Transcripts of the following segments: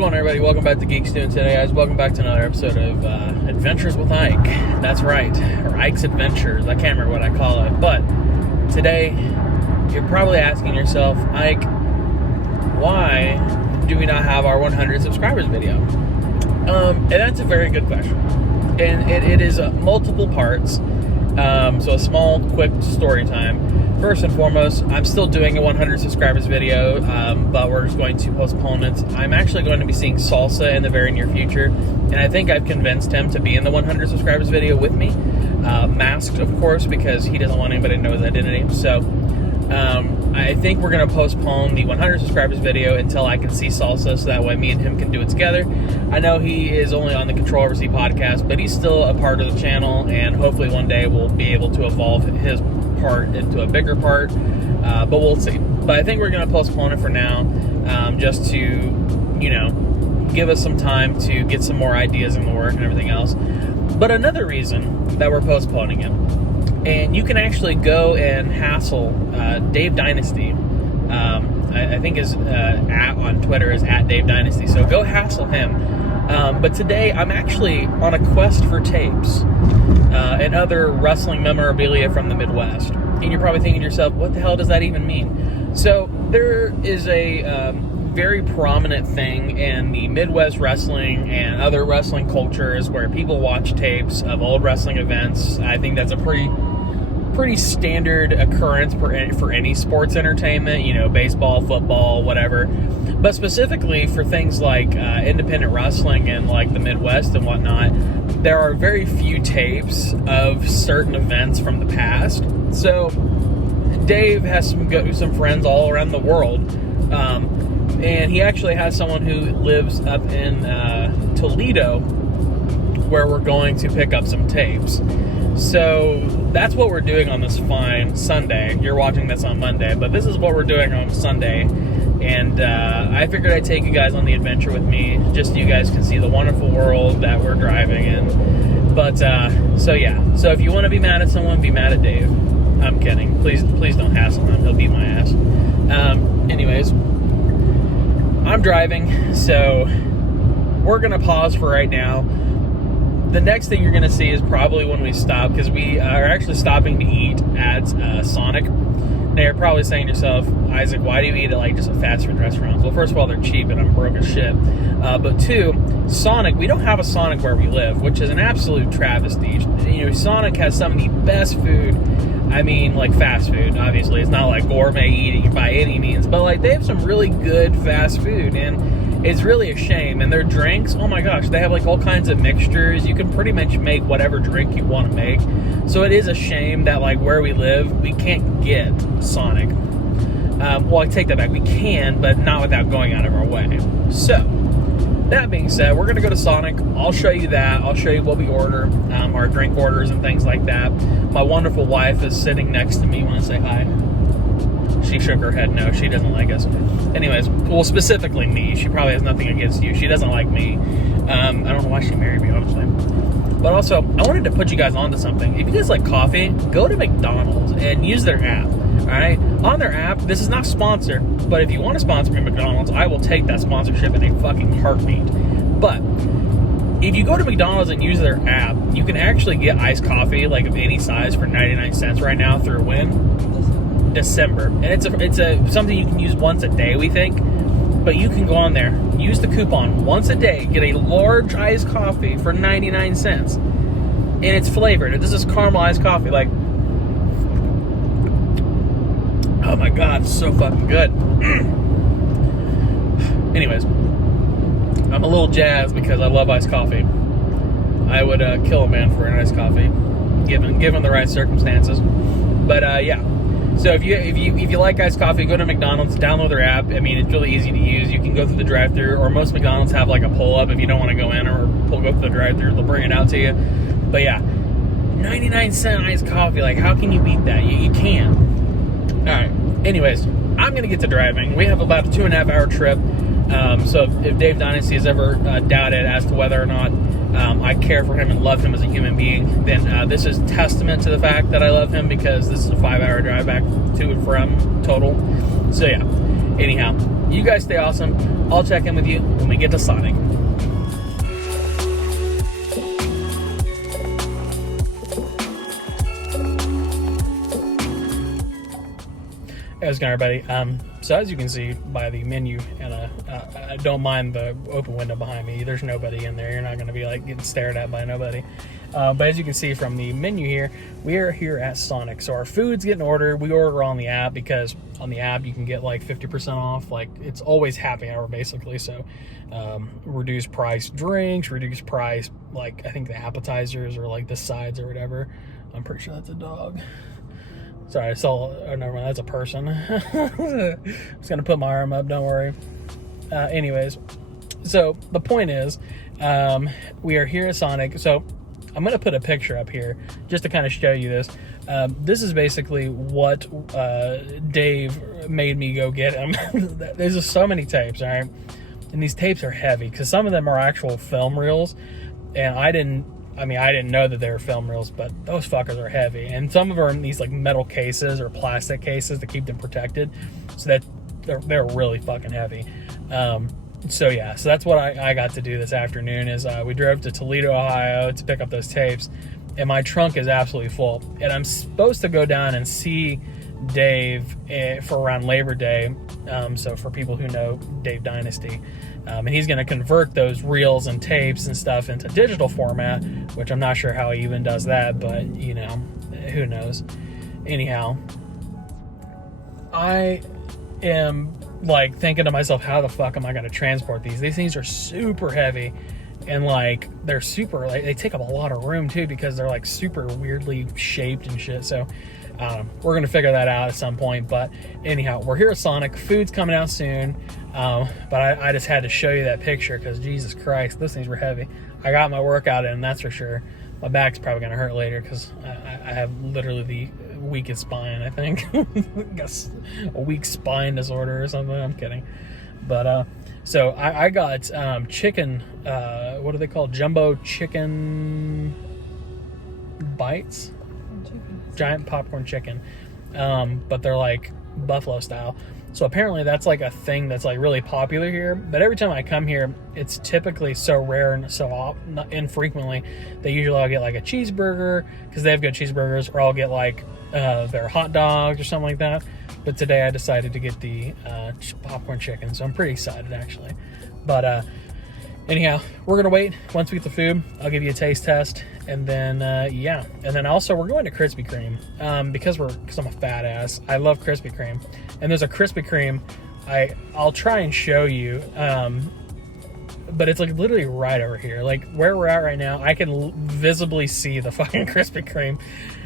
going on, everybody? Welcome back to Geek-Stew today, guys. Welcome back to another episode of Adventures with Ike. That's right, or Ike's Adventures. I can't remember what I call it. But today, you're probably asking yourself, Ike, why do we not have our 100 subscribers video? And that's a very good question. And it is multiple parts. So a small, quick story time. First and foremost, I'm still doing a 100 subscribers video, but we're just going to postpone it. I'm actually going to be seeing Salsa in the very near future, and I think I've convinced him to be in the 100 subscribers video with me. Masked, of course, because he doesn't want anybody to know his identity. So I think we're going to postpone the 100 subscribers video until I can see Salsa, so that way me and him can do it together. I know he is only on the Control Over C podcast, but he's still a part of the channel, and hopefully one day we'll be able to evolve his part into a bigger part, but we'll see. But I think we're going to postpone it for now, just to, give us some time to get some more ideas in the work and everything else. But another reason that we're postponing it, and you can actually go and hassle Dave Dynasty. I think his on Twitter is @DaveDynasty, so go hassle him. But today I'm actually on a quest for tapes and other wrestling memorabilia from the Midwest. And you're probably thinking to yourself, what the hell does that even mean? So there is a very prominent thing in the Midwest wrestling and other wrestling cultures where people watch tapes of old wrestling events. I think that's a pretty standard occurrence for any sports entertainment, baseball, football, whatever. But specifically for things like independent wrestling and like the Midwest and whatnot, there are very few tapes of certain events from the past. So Dave has some friends all around the world, and he actually has someone who lives up in Toledo, where we're going to pick up some tapes. So that's what we're doing on this fine Sunday. You're watching this on Monday, but this is what we're doing on Sunday. And I figured I'd take you guys on the adventure with me, just so you guys can see the wonderful world that we're driving in. But, so yeah. So if you want to be mad at someone, be mad at Dave. I'm kidding. Please don't hassle him. He'll beat my ass. Anyways, I'm driving, so we're going to pause for right now. The next thing you're going to see is probably when we stop, because we are actually stopping to eat at Sonic. Now, you're probably saying to yourself, Isaac, why do you eat at like just a fast food restaurants? Well, first of all, they're cheap and I'm broke as shit. But two, Sonic, we don't have a Sonic where we live, which is an absolute travesty. Sonic has some of the best food. I mean, like fast food, obviously. It's not like gourmet eating by any means, but like they have some really good fast food, and it's really a shame. And their drinks, oh my gosh, they have like all kinds of mixtures. You can pretty much make whatever drink you want to make. So it is a shame that like where we live, we can't get Sonic. Well, I take that back. We can, but not without going out of our way. So, that being said, we're going to go to Sonic. I'll show you that. I'll show you what we order, our drink orders and things like that. My wonderful wife is sitting next to me. Want to say hi? She shook her head. No, she doesn't like us. Anyways, well, specifically me. She probably has nothing against you. She doesn't like me. I don't know why she married me, honestly. But also, I wanted to put you guys onto something. If you guys like coffee, go to McDonald's and use their app. Alright? On their app, this is not sponsored, but if you want to sponsor me, McDonald's, I will take that sponsorship in a fucking heartbeat. But if you go to McDonald's and use their app, you can actually get iced coffee, like of any size, for 99 cents right now through when? December. And it's something you can use once a day, we think. But you can go on there, use the coupon once a day, get a large iced coffee for 99 cents. And it's flavored. This is caramelized coffee, like, oh my god, it's so fucking good. Anyways, I'm a little jazzed because I love iced coffee. I would kill a man for an iced coffee, given the right circumstances. But yeah, so if you like iced coffee, go to McDonald's, download their app. I mean, it's really easy to use. You can go through the drive-thru, or most McDonald's have like a pull-up if you don't want to go in, or go through the drive-thru. They'll bring it out to you. But yeah, 99-cent iced coffee. Like, how can you beat that? You can't. Alright, anyways, I'm going to get to driving. We have about a 2.5-hour trip, so if Dave Dynasty has ever doubted as to whether or not I care for him and love him as a human being, then this is testament to the fact that I love him, because this is a 5-hour drive back to and from total. So yeah, anyhow, You guys stay awesome. I'll check in with you when we get to Sonic. Hey, how's it going, everybody? So as you can see by the menu, and I don't mind the open window behind me. There's nobody in there. You're not going to be like getting stared at by nobody. But as you can see from the menu here, we are here at Sonic. So our food's getting ordered. We order on the app because on the app you can get like 50% off. Like it's always happy hour basically. So reduced price drinks, reduced price like I think the appetizers or like the sides or whatever. I'm pretty sure that's a dog. Sorry, I saw. Oh, never mind. That's a person. I was gonna put my arm up. Don't worry. Anyways, so the point is, we are here at Sonic. So I'm gonna put a picture up here just to kind of show you this. This is basically what Dave made me go get him. There's just so many tapes, all right, and these tapes are heavy because some of them are actual film reels, and I didn't know that they were film reels, but those fuckers are heavy. And some of them are in these like metal cases or plastic cases to keep them protected. So that they're really fucking heavy. So yeah, so that's what I got to do this afternoon is we drove to Toledo, Ohio to pick up those tapes. And my trunk is absolutely full. And I'm supposed to go down and see Dave for around Labor Day. So for people who know Dave Dynasty. And he's going to convert those reels and tapes and stuff into digital format, which I'm not sure how he even does that, but, you know, who knows. Anyhow, I am, like, thinking to myself, how the fuck am I going to transport these? These things are super heavy, and, like, they're super, like, they take up a lot of room, too, because they're, like, super weirdly shaped and shit, so we're going to figure that out at some point. But anyhow, we're here at Sonic. Food's coming out soon. But I just had to show you that picture because Jesus Christ, those things were heavy. I got my workout in, that's for sure. My back's probably going to hurt later because I have literally the weakest spine, I think. Guess a weak spine disorder or something. I'm kidding. But so I got chicken, what are they called? Jumbo chicken bites? Giant popcorn chicken, but they're like buffalo style. So apparently that's like a thing that's like really popular here. But every time I come here, it's typically so rare and so infrequently that usually I'll get like a cheeseburger because they have good cheeseburgers, or I'll get like their hot dogs or something like that. But today I decided to get the popcorn chicken, so I'm pretty excited actually. But anyhow, we're gonna wait. Once we get the food, I'll give you a taste test, and then yeah, and then also we're going to Krispy Kreme because I'm a fat ass. I love Krispy Kreme, and there's a Krispy Kreme. I'll try and show you, but it's like literally right over here. Like where we're at right now, I can visibly see the fucking Krispy Kreme,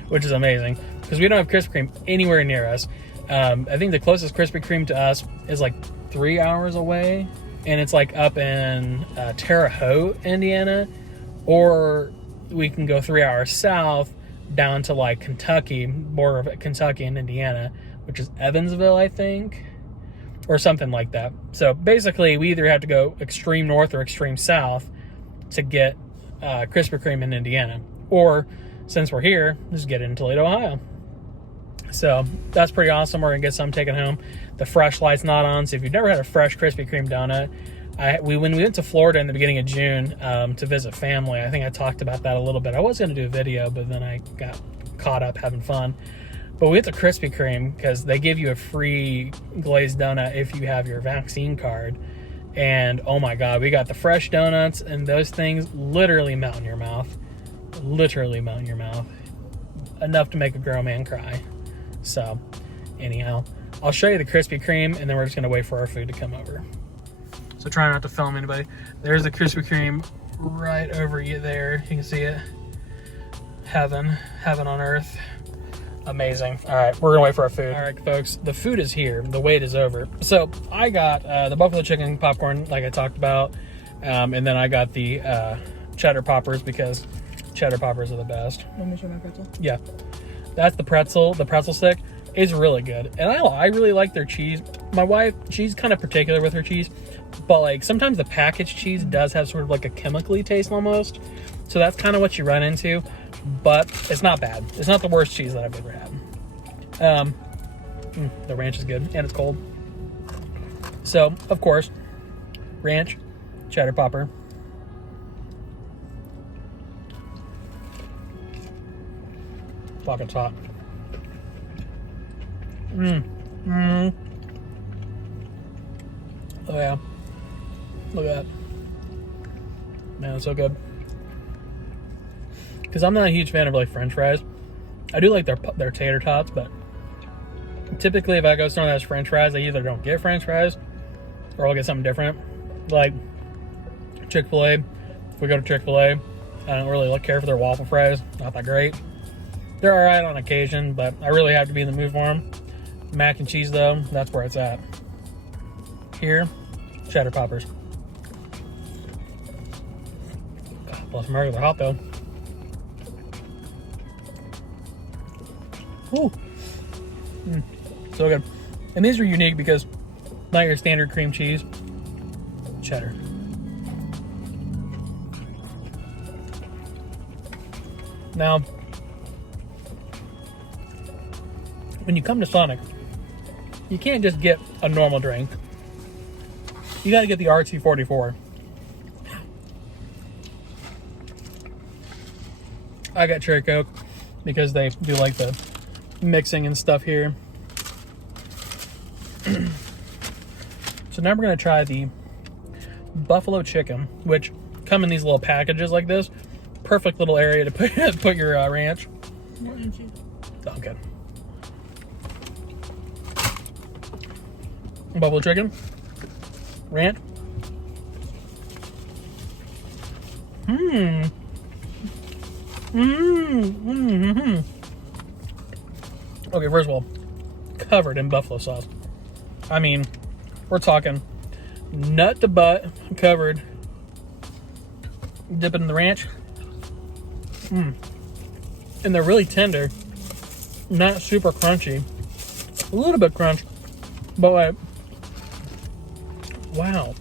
which is amazing because we don't have Krispy Kreme anywhere near us. I think the closest Krispy Kreme to us is like 3 hours away. And it's like up in Terre Haute, Indiana, or we can go 3 hours south down to like Kentucky, border of Kentucky and Indiana, which is Evansville, I think, or something like that. So basically, we either have to go extreme north or extreme south to get Krispy Kreme in Indiana, or since we're here, just get it in Toledo, Ohio. So that's pretty awesome. We're gonna get some taken home. The fresh light's not on, so if you've never had a fresh Krispy Kreme donut, when we went to Florida in the beginning of June to visit family, I think I talked about that a little bit. I was gonna do a video, but then I got caught up having fun. But we went to Krispy Kreme because they give you a free glazed donut if you have your vaccine card. And oh my God, we got the fresh donuts, and those things literally melt in your mouth. Literally melt in your mouth. Enough to make a grown man cry. So, anyhow, I'll show you the Krispy Kreme, and then we're just going to wait for our food to come over. So try not to film anybody. There's the Krispy Kreme right over there. You can see it. Heaven on earth. Amazing. All right, we're going to wait for our food. All right, folks, the food is here. The wait is over. So I got the buffalo chicken popcorn, like I talked about, and then I got the cheddar poppers because cheddar poppers are the best. Let me show my pretzel. Yeah. That's the pretzel stick. It's really good. And I really like their cheese. My wife, she's kind of particular with her cheese, but like sometimes the packaged cheese does have sort of like a chemically taste almost. So that's kind of what you run into, but it's not bad. It's not the worst cheese that I've ever had. The ranch is good and it's cold. So, of course, ranch, cheddar popper. Fucking hot. Oh yeah. Look at that. Man, it's so good. Because I'm not a huge fan of like French fries. I do like their tater tots, but typically if I go somewhere that has French fries, I either don't get French fries or I'll get something different. Like Chick-fil-A. If we go to Chick-fil-A, I don't really care for their waffle fries. Not that great. They're alright on occasion, but I really have to be in the mood for them. Mac and cheese, though, that's where it's at. Here, cheddar poppers. God bless America, they're hot, though. Ooh. So good. And these are unique because not your standard cream cheese. Cheddar. Now, when you come to Sonic, you can't just get a normal drink. You gotta get the RT44. I got cherry Coke because they do like the mixing and stuff here. So now we're gonna try the buffalo chicken, which come in these little packages like this. Perfect little area to put your ranch. Okay. Buffalo chicken, ranch. Okay, first of all, covered in buffalo sauce. I mean, we're talking nut to butt covered. Dip it in the ranch. And they're really tender, not super crunchy. A little bit crunch, but like, wow.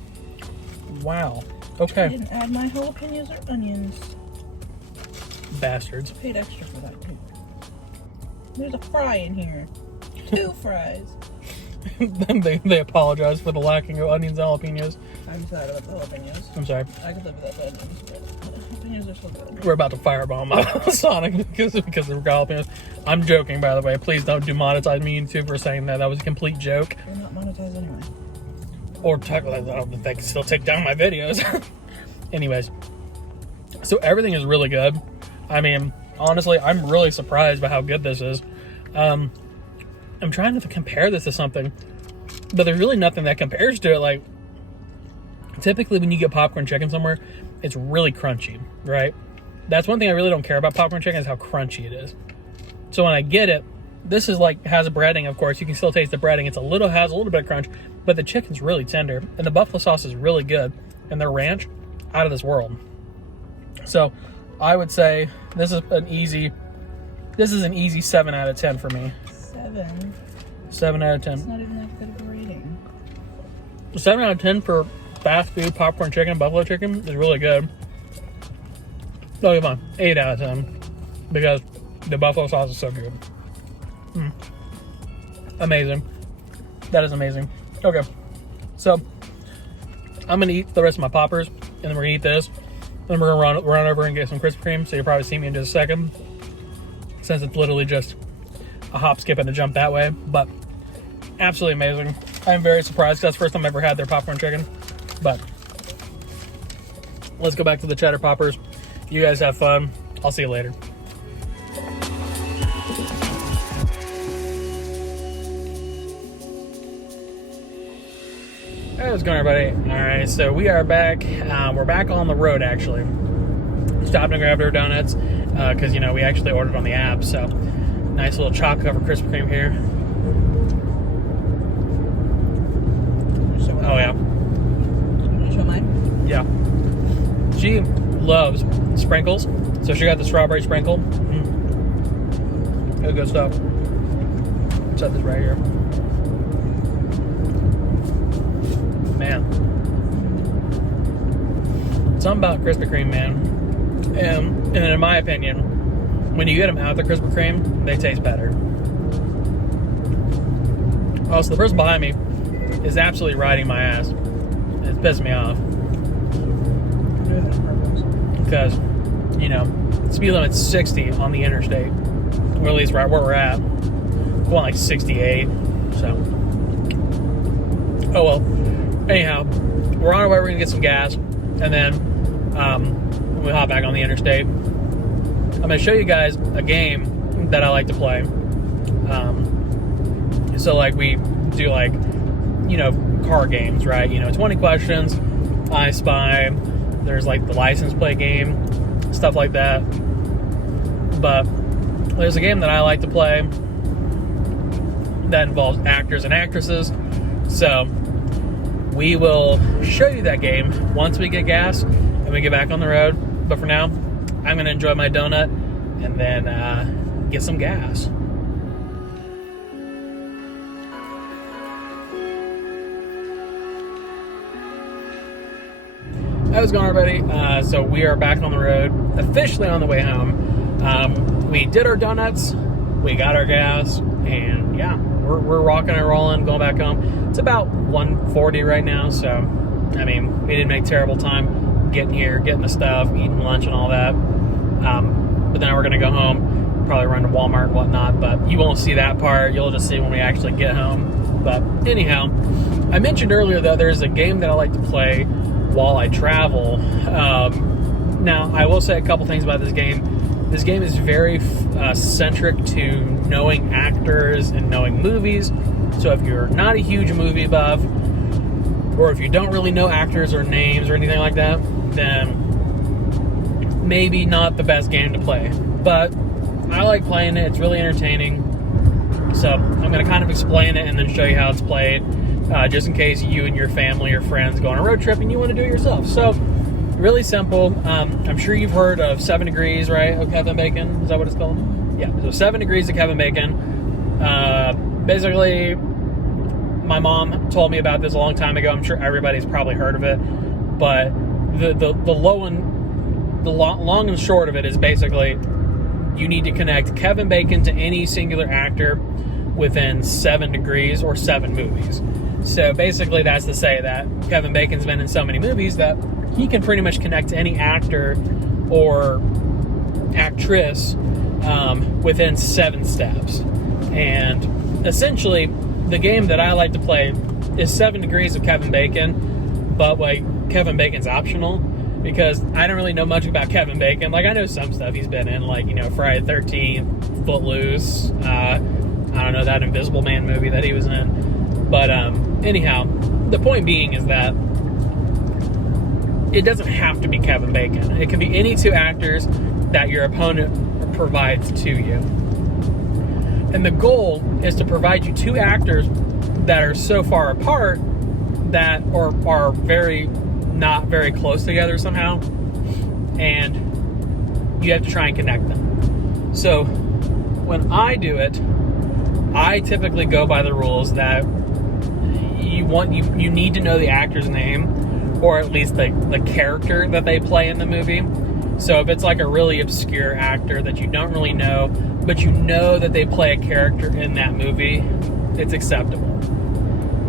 Okay. I didn't add my jalapenos or onions. Bastards. I paid extra for that too. There's a fry in here. 2 fries. Then they apologize for the lacking of onions and jalapenos. I'm sad about the jalapenos. I'm sorry. I could live without the onions, but jalapenos are so good. We're about to firebomb Sonic because of jalapenos. I'm joking, by the way. Please don't demonetize me, YouTube, for saying that. That was a complete joke. You're not monetized anyway. Or technically, they can still take down my videos. Anyways, so everything is really good. I mean, honestly, I'm really surprised by how good this is. I'm trying to compare this to something, but there's really nothing that compares to it. Like, typically when you get popcorn chicken somewhere, it's really crunchy, right? That's one thing I really don't care about popcorn chicken, is how crunchy it is. So when I get it, this is like, has breading, of course. You can still taste the breading. Has a little bit of crunch, but the chicken's really tender, and the buffalo sauce is really good, and their ranch, out of this world. So I would say this is an easy 7 out of 10 for me. 7 out of 10. It's not even that good of a rating. 7 out of 10 for fast food popcorn chicken, buffalo chicken is really good. No, come on, 8 out of 10 because the buffalo sauce is so good. Amazing. That is amazing. Okay, so I'm gonna eat the rest of my poppers, and then we're gonna eat this. Then we're gonna run over and get some Krispy Kreme. So you'll probably see me in just a second, since it's literally just a hop, skip, and a jump that way. But absolutely amazing. I'm very surprised because that's the first time I ever had their popcorn chicken. But let's go back to the cheddar poppers. You guys have fun. I'll see you later. Hey, what's going on, everybody? All right, so we are back. We're back on the road, actually. Stopped and grabbed our donuts because, we actually ordered on the app. So, nice little chocolate covered Krispy Kreme here. Oh, yeah. Want to show mine? Yeah. She loves sprinkles, so she got the strawberry sprinkle. That's good stuff. Set this right here. Man, something about Krispy Kreme, man. And in my opinion, when you get them out of the Krispy Kreme, they taste better. Also, the person behind me is absolutely riding my ass. It's pissing me off. Because, you know, speed limit's 60 on the interstate. Or at least right where we're at. Going like 68. So. Oh well. Anyhow, we're on our way. We're going to get some gas. And then we hop back on the interstate. I'm going to show you guys a game that I like to play. So like we do like, you know, car games, right? You know, 20 questions, I Spy, there's like the license plate game, stuff like that. But there's a game that I like to play that involves actors and actresses. So we will show you that game once we get gas and we get back on the road. But for now, I'm going to enjoy my donut and then get some gas. How's it going, everybody? So we are back on the road, officially on the way home. We did our donuts, we got our gas, and yeah, we're rocking and rolling, going back home. It's about 1:40 right now, so I mean, we didn't make terrible time getting here, getting the stuff, eating lunch and all that. But then we're gonna go home, probably run to Walmart and whatnot, but you won't see that part. You'll just see when we actually get home. But anyhow, I mentioned earlier though, there's a game that I like to play while I travel. Now, I will say a couple things about this game. This game is very centric to knowing actors and knowing movies. So if you're not a huge movie buff, or if you don't really know actors or names or anything like that, then maybe not the best game to play. But I like playing it. It's really entertaining. So I'm going to kind of explain it and then show you how it's played. Just in case you and your family or friends go on a road trip and you want to do it yourself. So, really simple. I'm sure you've heard of 7 Degrees, right, of Kevin Bacon? Is that what it's called? Yeah, so 7 Degrees of Kevin Bacon. Basically, my mom told me about this a long time ago. I'm sure everybody's probably heard of it. But the long and short of it is basically you need to connect Kevin Bacon to any singular actor within 7 degrees or 7 movies. So basically that's to say that Kevin Bacon's been in so many movies that he can pretty much connect to any actor or actress within 7 steps. And essentially, the game that I like to play is 7 Degrees of Kevin Bacon, but like Kevin Bacon's optional because I don't really know much about Kevin Bacon. Like I know some stuff he's been in, like, you know, Friday the 13th, Footloose, I don't know, that Invisible Man movie that he was in. But anyhow, the point being is that it doesn't have to be Kevin Bacon. It can be any 2 actors that your opponent provides to you. And the goal is to provide you 2 actors that are so far apart that are very not very close together somehow. And you have to try and connect them. So when I do it, I typically go by the rules that you need to know the actor's name, or at least the character that they play in the movie. So if it's like a really obscure actor that you don't really know, but you know that they play a character in that movie, it's acceptable.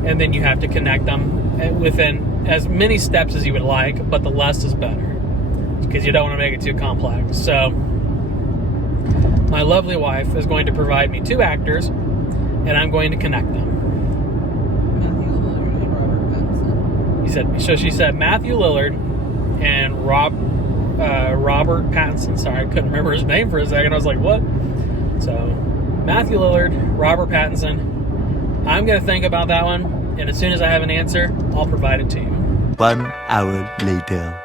And then you have to connect them within as many steps as you would like, but the less is better, because you don't want to make it too complex. So my lovely wife is going to provide me 2 actors, and I'm going to connect them. She said Matthew Lillard and Robert Pattinson. Sorry, I couldn't remember his name for a second. I was like, what? So, Matthew Lillard, Robert Pattinson. I'm going to think about that one, and as soon as I have an answer, I'll provide it to you. 1 hour later.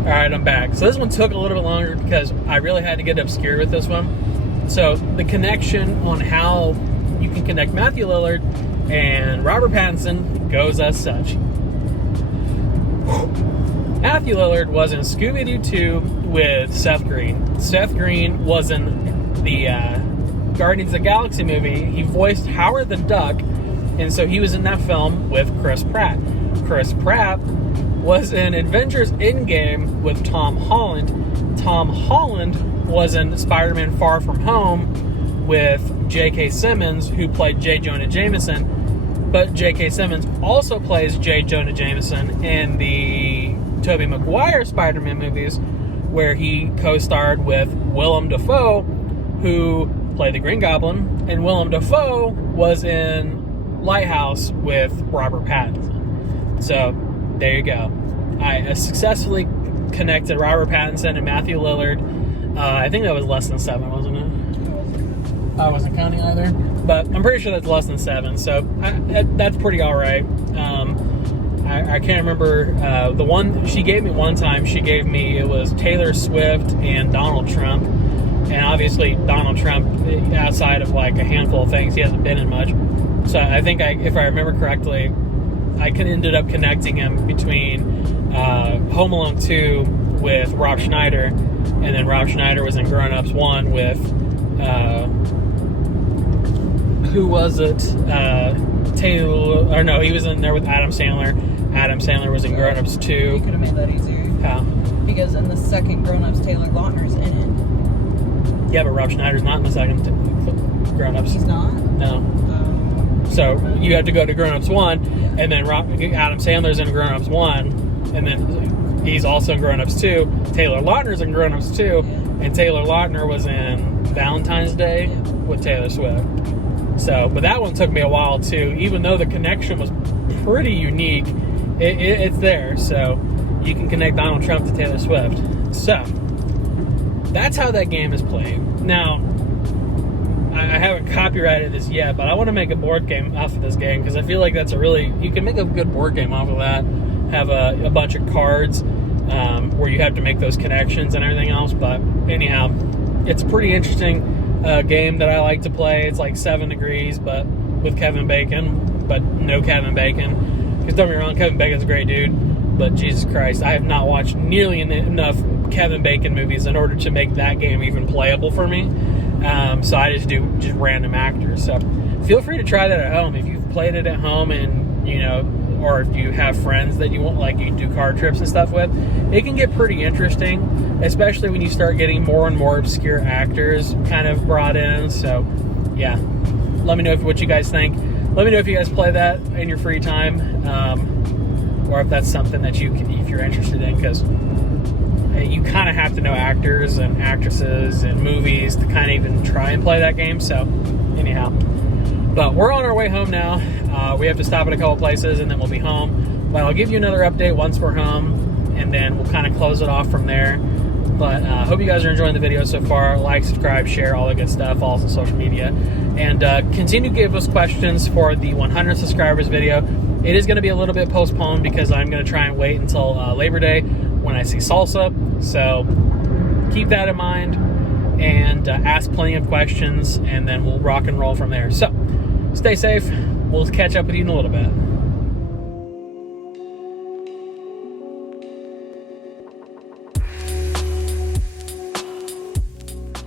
Alright, I'm back. So this one took a little bit longer because I really had to get obscure with this one. So, the connection on how you can connect Matthew Lillard and Robert Pattinson goes as such. Matthew Lillard was in Scooby-Doo 2 with Seth Green. Seth Green was in the Guardians of the Galaxy movie. He voiced Howard the Duck, and so he was in that film with Chris Pratt. Chris Pratt was in Avengers Endgame with Tom Holland. Tom Holland was in Spider-Man Far From Home with J.K. Simmons, who played J. Jonah Jameson. But J.K. Simmons also plays J. Jonah Jameson in the Tobey Maguire Spider-Man movies, where he co-starred with Willem Dafoe, who played the Green Goblin, and Willem Dafoe was in Lighthouse with Robert Pattinson. So, there you go. I successfully connected Robert Pattinson and Matthew Lillard. I think that was less than 7, wasn't it? I wasn't counting either, but I'm pretty sure that's less than 7, so that's pretty alright. I can't remember, the one she gave me one time, it was Taylor Swift and Donald Trump, and obviously Donald Trump, outside of like a handful of things, he hasn't been in much, so I think if I remember correctly, I ended up connecting him between Home Alone 2 with Rob Schneider, and then Rob Schneider was in Grown Ups 1 with who was it? Taylor, or no, he was in there with Adam Sandler. Adam Sandler was in Grown Ups 2. You could have made that easier. How? Because in the second Grown Ups, Taylor Lautner's in it. Yeah, but Rob Schneider's not in the second Grown Ups. He's not? No. So you have to go to Grown Ups 1, and then Adam Sandler's in Grown Ups 1, and then he's also in Grown Ups 2. Taylor Lautner's in Grown Ups 2, and Taylor Lautner was in Valentine's Day with Taylor Swift. So, but that one took me a while too, even though the connection was pretty unique. It's there, so you can connect Donald Trump to Taylor Swift. So, that's how that game is played. Now, I haven't copyrighted this yet, but I want to make a board game off of this game, because I feel like you can make a good board game off of that. Have a bunch of cards where you have to make those connections and everything else, but anyhow, it's a pretty interesting game that I like to play. It's like 7 Degrees, but with Kevin Bacon, but no Kevin Bacon. Because don't get me wrong, Kevin Bacon's a great dude, but Jesus Christ, I have not watched nearly enough Kevin Bacon movies in order to make that game even playable for me. So I just do random actors. So feel free to try that at home. If you've played it at home and, or if you have friends that you want, like you do card trips and stuff with, it can get pretty interesting, especially when you start getting more and more obscure actors kind of brought in. So yeah, let me know what you guys think. Let me know if you guys play that in your free time, or if that's something that if you're interested in, because you kind of have to know actors and actresses and movies to kind of even try and play that game. So anyhow, but we're on our way home now. We have to stop at a couple places and then we'll be home. But I'll give you another update once we're home, and then we'll kind of close it off from there. But hope you guys are enjoying the video so far. Like, subscribe, share, all the good stuff. Follow us on social media. And continue to give us questions for the 100 subscribers video. It is going to be a little bit postponed because I'm going to try and wait until Labor Day when I see Salsa. So keep that in mind and ask plenty of questions, and then we'll rock and roll from there. So stay safe. We'll catch up with you in a little bit.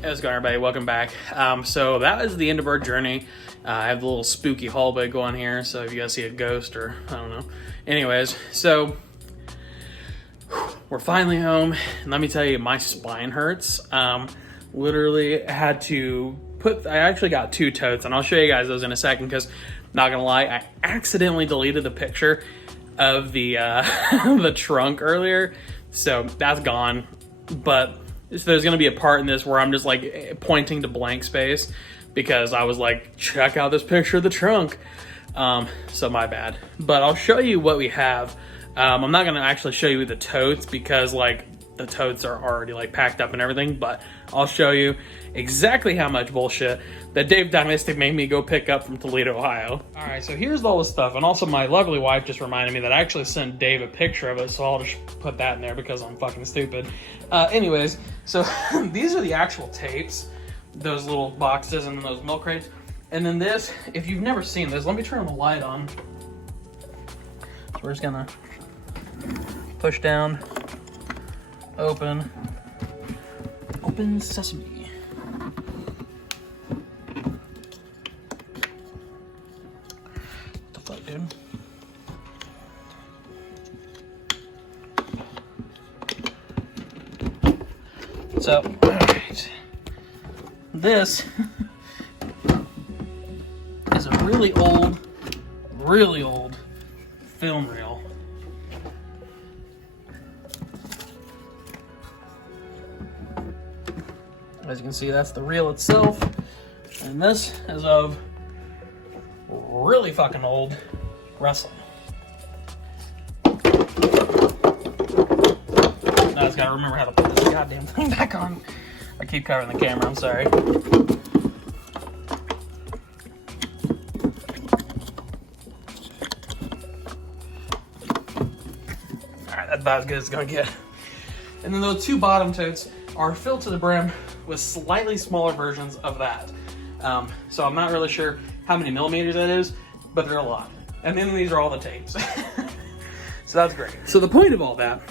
Hey, what's going on, everybody? Welcome back. So that was the end of our journey. I have the little spooky hallway going here, so if you guys see a ghost or I don't know. Anyways, so we're finally home, and let me tell you, my spine hurts. Literally had to I actually got 2 totes, and I'll show you guys those in a second, because not gonna lie, I accidentally deleted the picture of the the trunk earlier, so that's gone. But so there's gonna be a part in this where I'm just like pointing to blank space, because I was like, check out this picture of the trunk. So my bad, but I'll show you what we have. I'm not gonna actually show you the totes, because like the totes are already like packed up and everything, but I'll show you exactly how much bullshit that Dave Dynastic made me go pick up from Toledo, Ohio. All right, so here's all the stuff, and also my lovely wife just reminded me that I actually sent Dave a picture of it, so I'll just put that in there because I'm fucking stupid. Anyways, so these are the actual tapes, those little boxes and those milk crates. And then this, if you've never seen this, let me turn the light on. So we're just gonna push down, open sesame. What the fuck, dude? So, alright. This is a really old really old film reel. As you can see, that's the reel itself. And this is of really fucking old wrestling. Now I just gotta remember how to put this goddamn thing back on. I keep covering the camera, I'm sorry. Alright, that's about as good as it's gonna get. And then those two bottom totes are filled to the brim with slightly smaller versions of that. So I'm not really sure how many millimeters that is, but they're a lot. And then these are all the tapes. So that's great. So the point of all that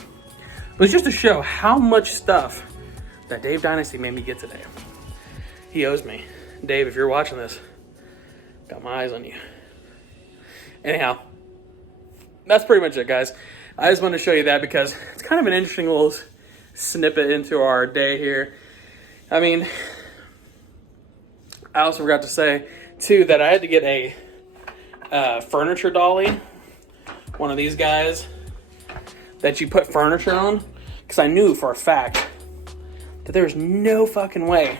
was just to show how much stuff that Dave Dynasty made me get today. He owes me. Dave, if you're watching this, got my eyes on you. Anyhow, that's pretty much it, guys. I just wanted to show you that because it's kind of an interesting little snippet into our day here. I mean, I also forgot to say, too, that I had to get a furniture dolly. One of these guys that you put furniture on. Because I knew for a fact that there was no fucking way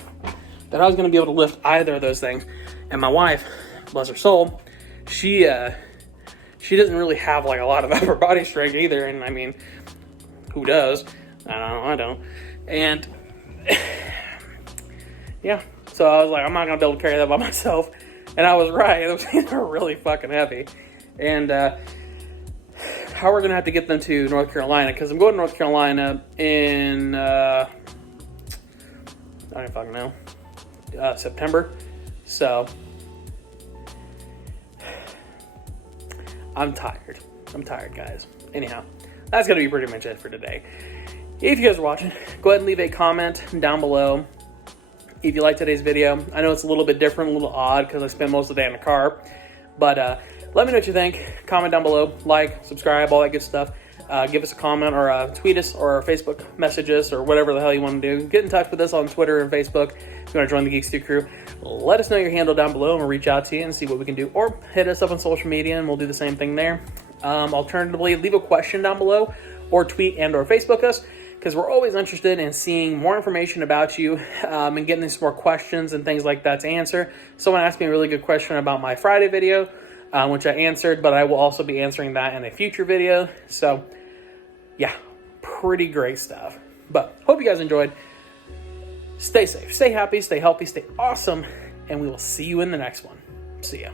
that I was going to be able to lift either of those things. And my wife, bless her soul, she doesn't really have like a lot of upper body strength either. And I mean, who does? I don't. And yeah, so I was like, I'm not going to be able to carry that by myself. And I was right. Those things are really fucking heavy. And how we're going to have to get them to North Carolina, because I'm going to North Carolina in, I don't fucking know, September. So I'm tired. Guys. Anyhow, that's going to be pretty much it for today. If you guys are watching, go ahead and leave a comment down below if you like today's video. I know it's a little bit different, a little odd, because I spend most of the day in the car. But let me know what you think. Comment down below, like, subscribe, all that good stuff. Give us a comment or tweet us or Facebook message us or whatever the hell you want to do. Get in touch with us on Twitter and Facebook if you want to join the Geek-Stew crew. Let us know your handle down below and we'll reach out to you and see what we can do. Or hit us up on social media and we'll do the same thing there. Alternatively, leave a question down below or tweet and or Facebook us, because we're always interested in seeing more information about you and getting some more questions and things like that to answer. Someone asked me a really good question about my Friday video, which I answered, but I will also be answering that in a future video. So yeah, pretty great stuff. But hope you guys enjoyed. Stay safe, stay happy, stay healthy, stay awesome, and we will see you in the next one. See ya.